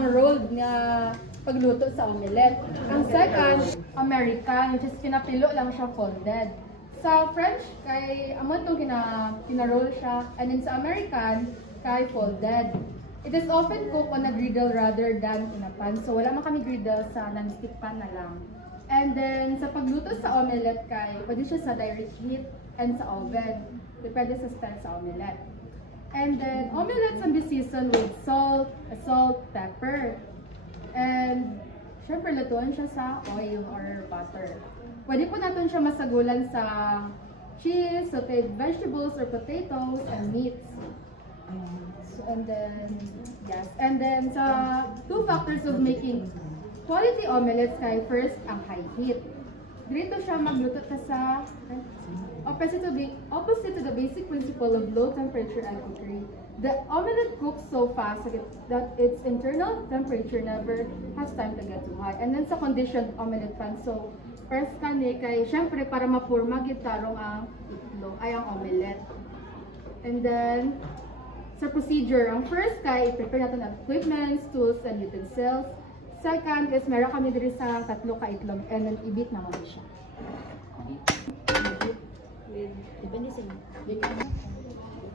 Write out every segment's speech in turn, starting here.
ang rolled nga pagluto sa omelette. Ang second, American, which is pinapilo lang siya folded. Sa French, kay amo itong pinaroll siya, and then sa American, kay folded. It is often cooked on a griddle rather than in a pan. So wala man kami griddle, sa non-stick pan na lang. And then sa pagluto sa omelette kay, pwede siya sa direct heat and sa oven. Depende sa style sa omelette. And then omelettes can be seasoned with salt, pepper. And syempre lutuan siya sa oil or butter. Pwede po natin siya masagulan sa cheese, sauteed vegetables or potatoes, and meats. And then sa two factors of making quality omelettes kay first ang high heat. Dito siya magluto ta sa opposite to the basic principle of low temperature and cookery. The omelette cooks so fast that its internal temperature never has time to get too high. And then sa conditioned omelette pan, so first kani kay syempre para mapurma gyud tarong ang itlog ay ang omelette. And then sa procedure, ang first kay prepare natin ang equipment, tools, and utensils. Second is meron kami diri sa 3 ka itlog and then ibit naman siya. Depende sa inyo.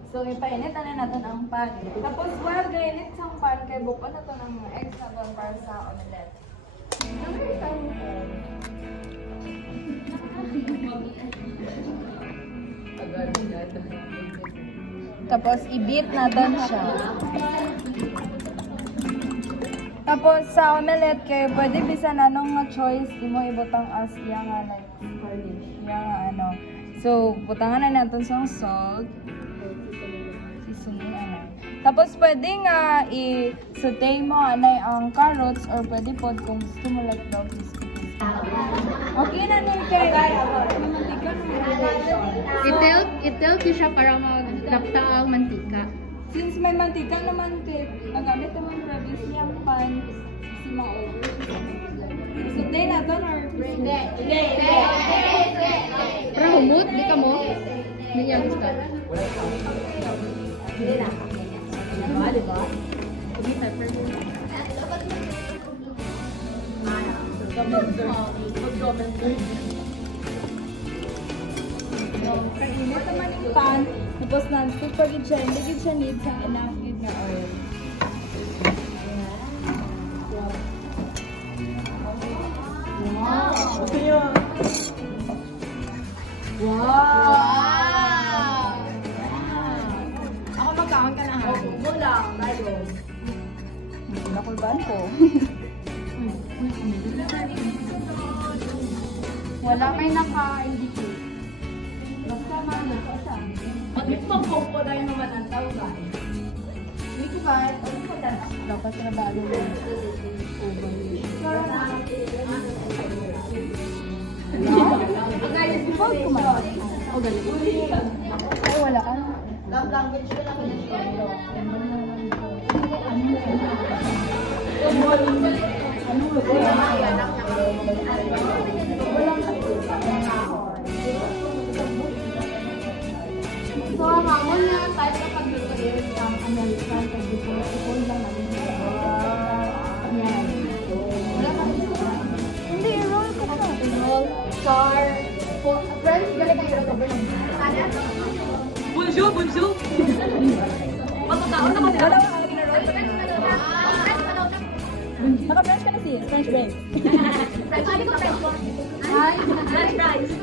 So, ipainit na natin ang pan. Tapos, while gainit sa pan, kay bukod na ito ng eggs na doon para sa omelette. Tapos, i-beat natin siya. Tapos, sa omelette, kayo pwede bisa na nung choice, di mo ibutang as iya nga like garnish. Iya nga ano. So, butangan na natin sa salt. Tapos, pwede nga i-saute mo anay ang carrots or pwede po kung gusto mo like daw okay na nyo kaya. Itilk siya para maglapta ang mantika. Since may mantika naman kay nagamit naman previously ang pan, si ma-over. Saute na doon or hindi. Para humut, di ka mo? Hindi yan gusto. Hindi na. Diba? Hindi pepper. Kainit naman yung pan. Tapos non-stick pag siya, hindi siya need sa enough yun na oil. Wow! Ako magkaon ka na ha? Oo lang, tayo. Nakulbaan ko. Wala may naka-indicate. Basta malito siya. Mag-ipang-pong ko na yung naman ang tao ba? Hindi ko ba? Dapat na balo yung over. Ipag kumain. O, galing. Ay, wala ka. So, ang hamon na type na pagluto is ang American pag-dipon. Ipon lang namin. Yan. Hindi, roll ko na. Roll, char, French, galing kayo ito ba? Bonjour, bonjour. Matataon na kasi. Wala ka gina-roll. Naka-French ka na siya. French bread. French fries. French fries.